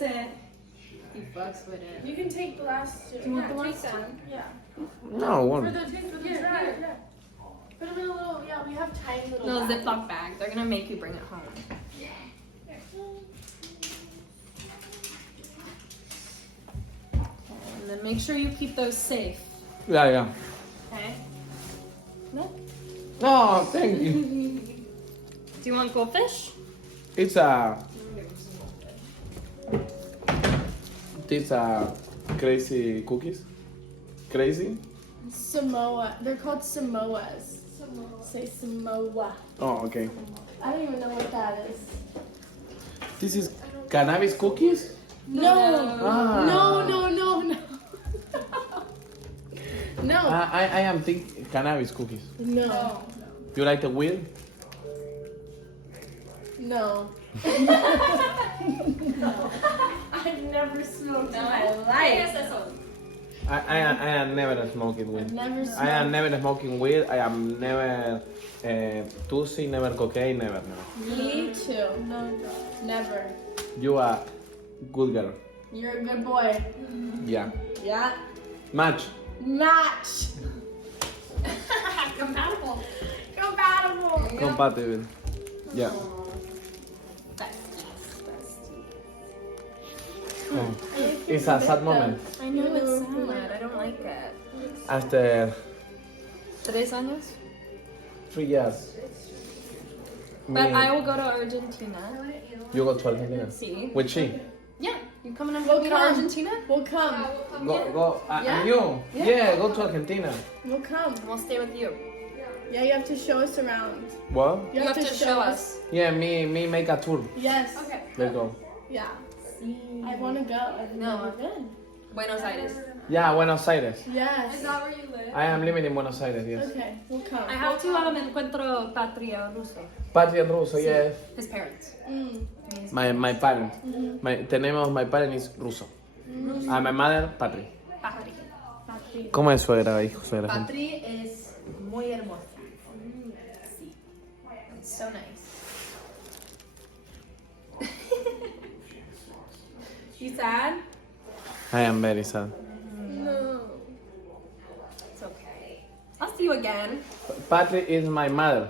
likes it. He fucks with it. You can take the last two. Do you want the last take one? one. Yeah. No, For one. the yeah. Put them in a little, we have tiny little No, bags. Ziploc bag. They're gonna make you bring it home. And then make sure you keep those safe. Yeah. Okay? No? No, thank you. Do you want goldfish? These are crazy cookies. Crazy? Samoa. They're called Samoas. Say Samoa. Oh, okay. I don't even know what that is. This is cannabis cookies? No. Ah. No. No. I am thinking cannabis cookies. No. You like the weed? No. I've never smoked in my life. I am never smoking weed. I've never smoked. I am never smoking weed. I am never tussy, never cocaine, never. Me too. No. Never. You are good girl. You're a good boy. Yeah. Yeah. Match. Match. Compatible. Compatible. Yeah. Oh. It's a sad moment. I know it's sad. I don't like it. After 3 años? 3 years. But Me- I will go to Argentina. You go to Argentina. See? With she? Yeah. You coming We'll with me to come. Argentina? We'll come. Go. Yeah? And you? Yeah, go to Argentina. We'll come. We'll stay with you. Yeah, you have to show us around. What? You have to show us. Yeah, me make a tour. Yes. Okay. Let's go. Yeah. I want to go. I've No. never been. Buenos Aires. Yeah, Buenos Aires. Yes. where you live? I am living in Buenos Aires, yes. Okay, we'll come. I have to encuentro Patri y Ruso. Patri y Ruso, yes. His parents. My parents. My parent is Ruso. And my mother, Patri. Patri. ¿Cómo es suegra, hijo, suegra? gente? Patri es muy hermosa. Sí. It's so nice. You sad? I am very sad. No. It's okay. I'll see you again. Patri is my mother.